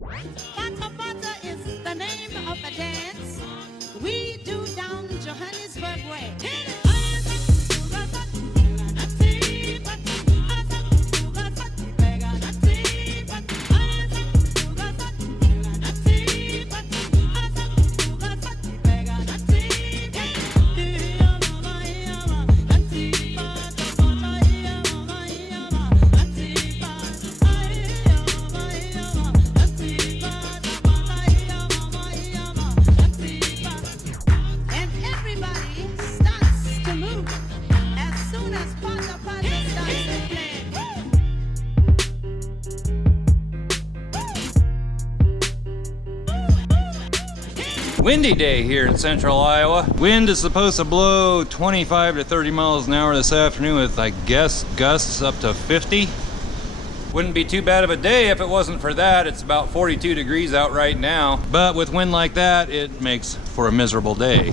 Butter butter is the name of the dance we do down Johannesburg way. Windy day here in central Iowa. Wind is supposed to blow 25 to 30 miles an hour this afternoon with, I guess, gusts up to 50. Wouldn't be too bad of a day if it wasn't for that. It's about 42 degrees out right now. But with wind like that, it makes for a miserable day.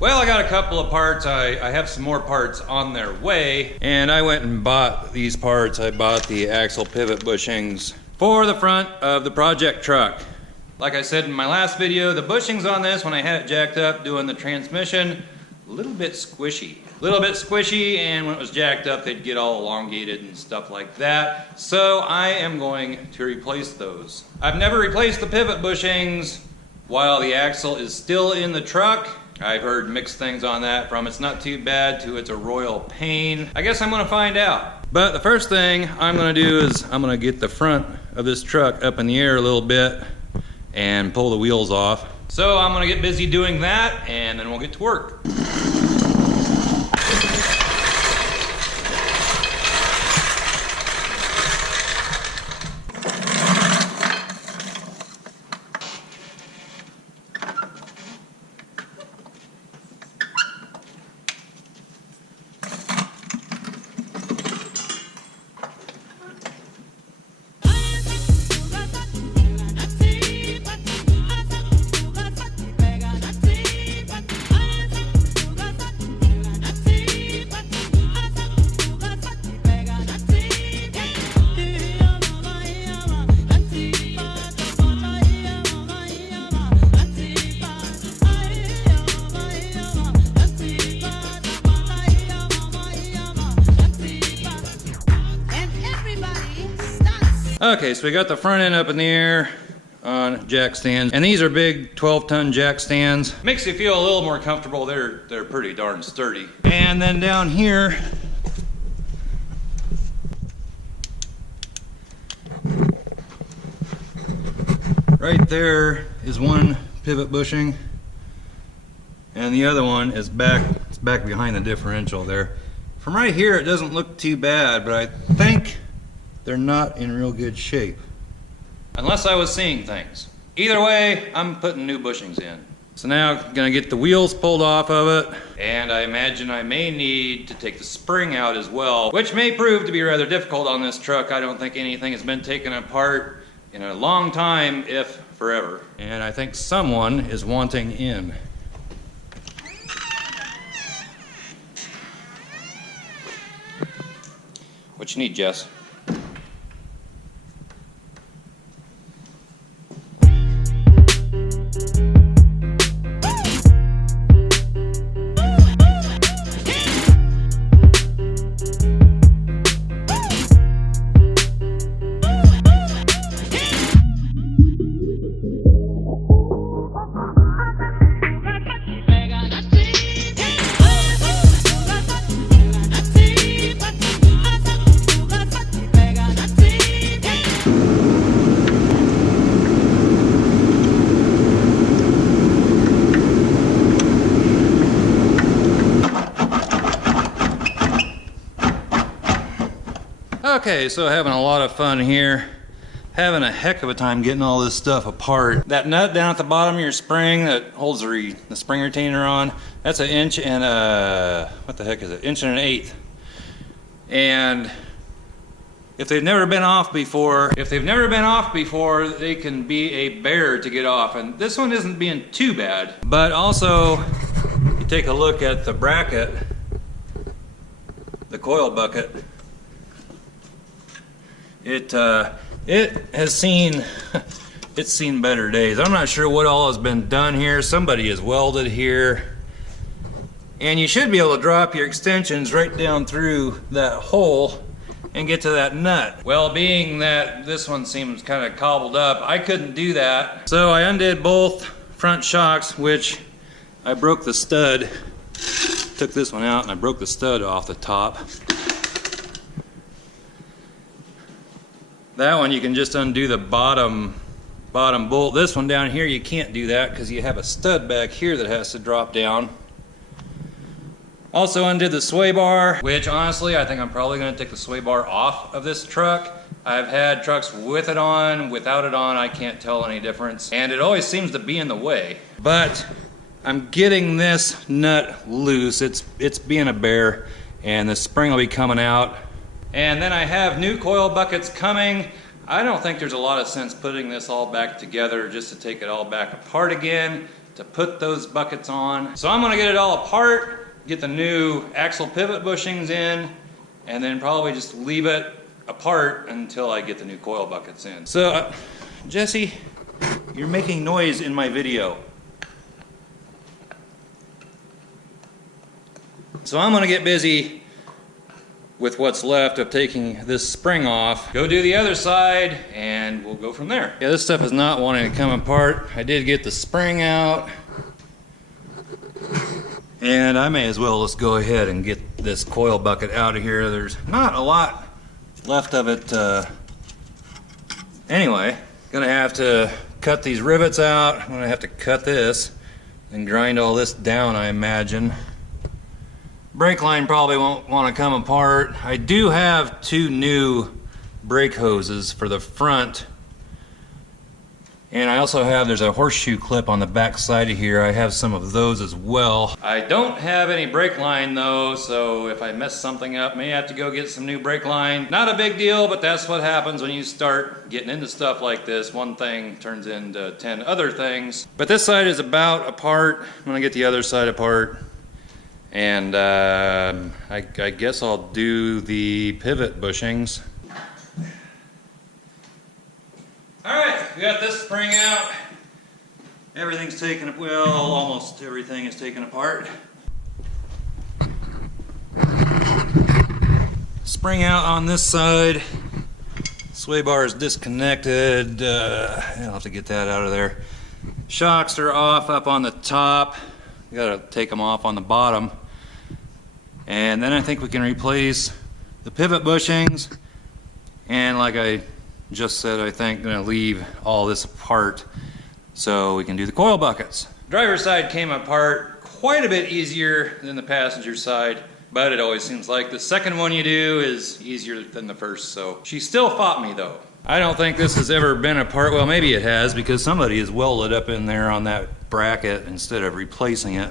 Well, I got a couple of parts. I have some more parts on their way, and I went and bought these parts. I bought the axle pivot bushings for the front of the project truck. Like I said in my last video, the bushings on this, when I had it jacked up doing the transmission, a little bit squishy. And when it was jacked up, they'd get all elongated and stuff like that. So I am going to replace those. I've never replaced the pivot bushings while the axle is still in the truck. I've heard mixed things on that, from it's not too bad to it's a royal pain. I guess I'm gonna find out. But the first thing I'm gonna do is I'm gonna get the front of this truck up in the air a little bit and pull the wheels off. So I'm gonna get busy doing that, and then we'll get to work. Okay, so we got the front end up in the air on jack stands, and these are big 12-ton jack stands. Makes you feel a little more comfortable. They're pretty darn sturdy. And then down here, right there is one pivot bushing, and the other one is back behind the differential there. From right here, it doesn't look too bad, but I think they're not in real good shape. Unless I was seeing things. Either way, I'm putting new bushings in. So now I'm gonna get the wheels pulled off of it, and I imagine I may need to take the spring out as well, which may prove to be rather difficult on this truck. I don't think anything has been taken apart in a long time, if forever. And I think someone is wanting in. What you need, Jess? Okay, so having a lot of fun here. Having a heck of a time getting all this stuff apart. That nut down at the bottom of your spring that holds the spring retainer on, that's an inch and a, what the heck is it? Inch and an eighth. And if they've never been off before, they can be a bear to get off. And this one isn't being too bad. But also, you take a look at the bracket, the coil bucket, it has seen it's seen better days. I'm not sure what all has been done here. Somebody has welded here, and you should be able to drop your extensions right down through that hole and get to that nut. Well, being that this one seems kind of cobbled up, I couldn't do that. So I undid both front shocks, which I broke the stud. Took this one out and I broke the stud off the top. That one you can just undo the bottom bolt. This one down here you can't do that because you have a stud back here that has to drop down. Also undid the sway bar, which honestly I think I'm probably going to take the sway bar off of this truck. I've had trucks with it on, without it on, I can't tell any difference. And it always seems to be in the way. But I'm getting this nut loose. It's being a bear, and the spring will be coming out. And then I have new coil buckets coming. I don't think there's a lot of sense putting this all back together just to take it all back apart again to put those buckets on. So I'm gonna get it all apart, get the new axle pivot bushings in, and then probably just leave it apart until I get the new coil buckets in. So, Jesse, you're making noise in my video. So I'm gonna get busy with what's left of taking this spring off, go do the other side, and we'll go from there. Yeah, this stuff is not wanting to come apart. I did get the spring out, and I may as well just go ahead and get this coil bucket out of here. There's not a lot left of it. Anyway, gonna have to cut these rivets out. I'm gonna have to cut this and grind all this down, I imagine. Brake line probably won't want to come apart. I do have two new brake hoses for the front, and I also have, there's a horseshoe clip on the back side of here. I have some of those as well. I don't have any brake line though, so if I mess something up, may have to go get some new brake line. Not a big deal, but that's what happens when you start getting into stuff like this. One thing turns into 10 other things. But this side is about apart. I'm gonna get the other side apart. And I guess I'll do the pivot bushings. All right, we got this spring out. Everything's taken, well, almost everything is taken apart. Spring out on this side. Sway bar is disconnected. I'll have to get that out of there. Shocks are off up on the top. You gotta take them off on the bottom. And then I think we can replace the pivot bushings, and like I just said, I think I'm gonna leave all this apart so we can do the coil buckets. Driver's side came apart quite a bit easier than the passenger side, but it always seems like the second one you do is easier than the first, so she still fought me though. I don't think this has ever been apart. Well, maybe it has, because somebody has welded up in there on that bracket instead of replacing it.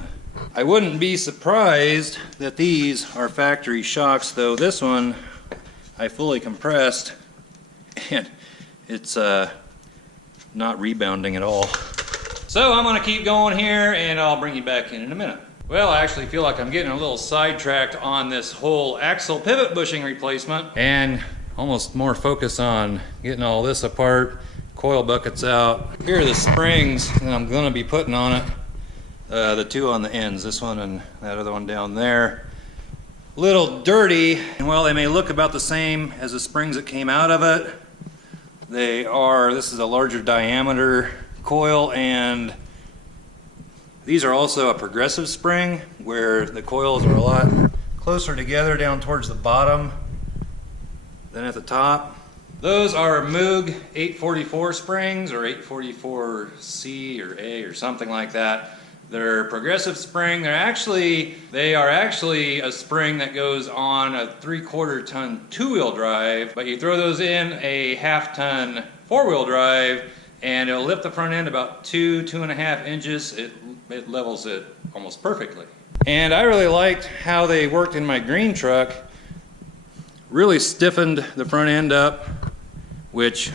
I wouldn't be surprised that these are factory shocks, though this one I fully compressed and it's not rebounding at all. So I'm gonna keep going here and I'll bring you back in a minute. Well, I actually feel like I'm getting a little sidetracked on this whole axle pivot bushing replacement, and almost more focus on getting all this apart, coil buckets out. Here are the springs that I'm gonna be putting on it. The two on the ends, this one and that other one down there. Little dirty, and while they may look about the same as the springs that came out of it, they are, this is a larger diameter coil, and these are also a progressive spring where the coils are a lot closer together down towards the bottom than at the top. Those are Moog 844 springs, or 844C or A or something like that. They're progressive spring. They are actually a spring that goes on a 3/4 ton two-wheel drive, but you throw those in a 1/2 ton four-wheel drive and it'll lift the front end about 2.5 inches. It levels it almost perfectly. And I really liked how they worked in my green truck. Really stiffened the front end up, which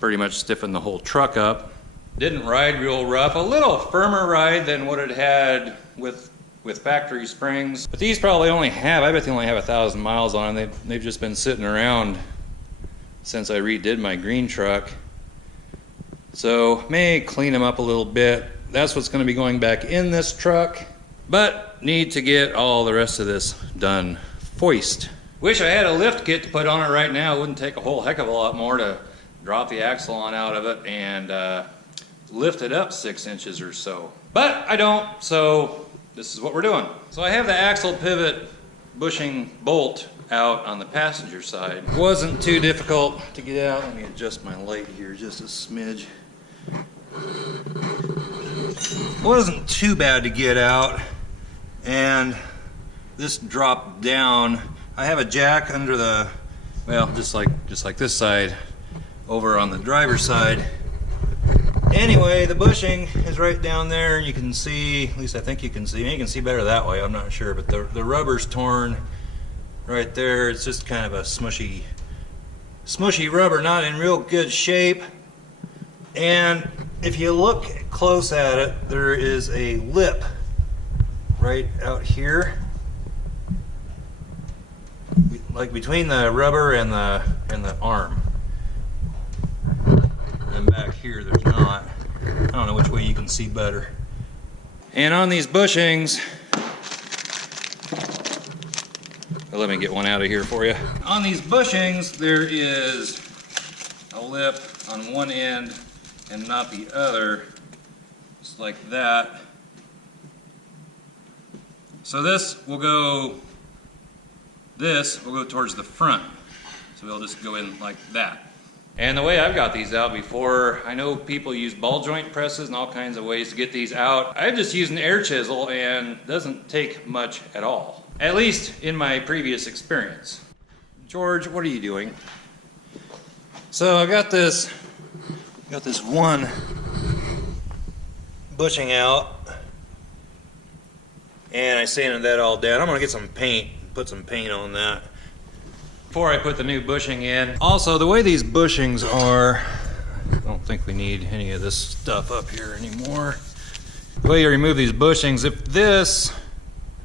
pretty much stiffened the whole truck up. Didn't ride real rough, a little firmer ride than what it had with with factory springs. But these probably only have, I bet they only have 1,000 miles on them. They've just been sitting around since I redid my green truck. So may clean them up a little bit. That's what's going to be going back in this truck. But need to get all the rest of this done foist. Wish I had a lift kit to put on it right now. It wouldn't take a whole heck of a lot more to drop the axle on out of it and lift it up 6 inches or so. But I don't, so this is what we're doing. So I have the axle pivot bushing bolt out on the passenger side. It wasn't too difficult to get out. Let me adjust my light here just a smidge. It wasn't too bad to get out, and this dropped down. I have a jack under the, well, just like this side over on the driver's side. Anyway, the bushing is right down there. You can see, at least I think you can see. You can see better that way, I'm not sure, but the rubber's torn right there. It's just kind of a smushy rubber, not in real good shape. And if you look close at it, there is a lip right out here, like between the rubber and the arm. And back here there's not. I don't know which way you can see better. And on these bushings, well, let me get one out of here for you. On these bushings there is a lip on one end and not the other, just like that. So this will go towards the front. So they'll just go in like that. And the way I've got these out before, I know people use ball joint presses and all kinds of ways to get these out. I've just used an air chisel and it doesn't take much at all. At least in my previous experience. George, what are you doing? So I got this one bushing out, and I sanded that all down. I'm gonna get some paint, put some paint on that before I put the new bushing in. Also, the way these bushings are, I don't think we need any of this stuff up here anymore. The way you remove these bushings, if this,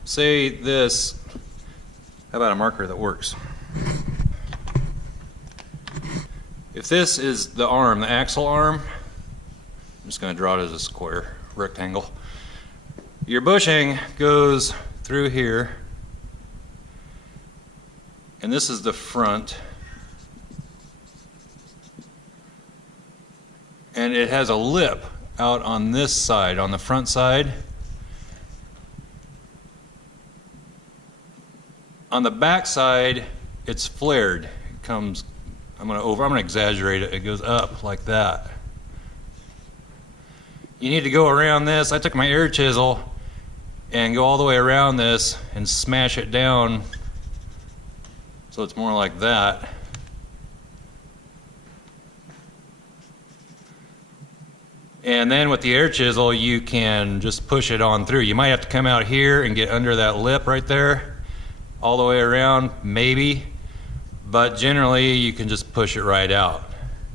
say this, how about a marker that works? If this is the arm, the axle arm, I'm just going to draw it as a square rectangle. Your bushing goes through here, and this is the front, and it has a lip out on this side, on the front side. On the back side, it's flared. It comes, I'm gonna exaggerate it. It goes up like that. You need to go around this. I took my air chisel and go all the way around this and smash it down so it's more like that. And then with the air chisel, you can just push it on through. You might have to come out here and get under that lip right there, all the way around, maybe, but generally you can just push it right out.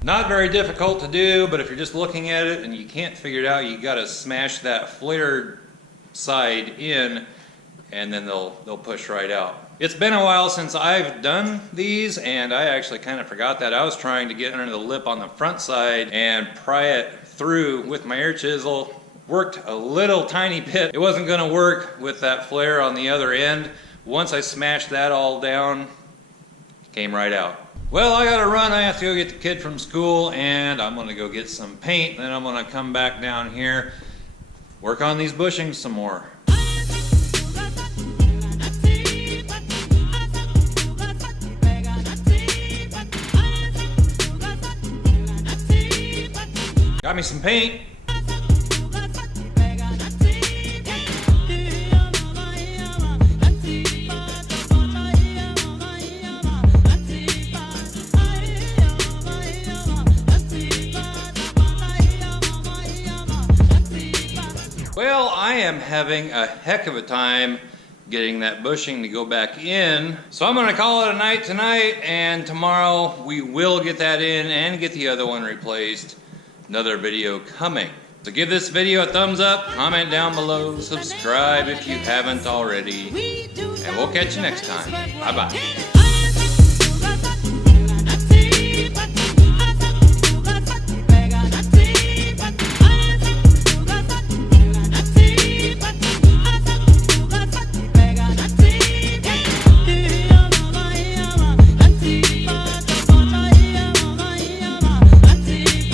Not very difficult to do, but if you're just looking at it and you can't figure it out, you gotta smash that flared side in, and then they'll push right out. It's been a while since I've done these, and I actually kind of forgot that. I was trying to get under the lip on the front side and pry it through with my air chisel. Worked a little tiny bit. It wasn't gonna work with that flare on the other end. Once I smashed that all down, it came right out. Well, I gotta run. I have to go get the kid from school, and I'm gonna go get some paint. Then I'm gonna come back down here, work on these bushings some more. Got me some paint. Well, I am having a heck of a time getting that bushing to go back in. So I'm gonna call it a night tonight, and tomorrow we will get that in and get the other one replaced. Another video coming. So give this video a thumbs up, comment down below, subscribe if you haven't already, and we'll catch you next time. Bye-bye.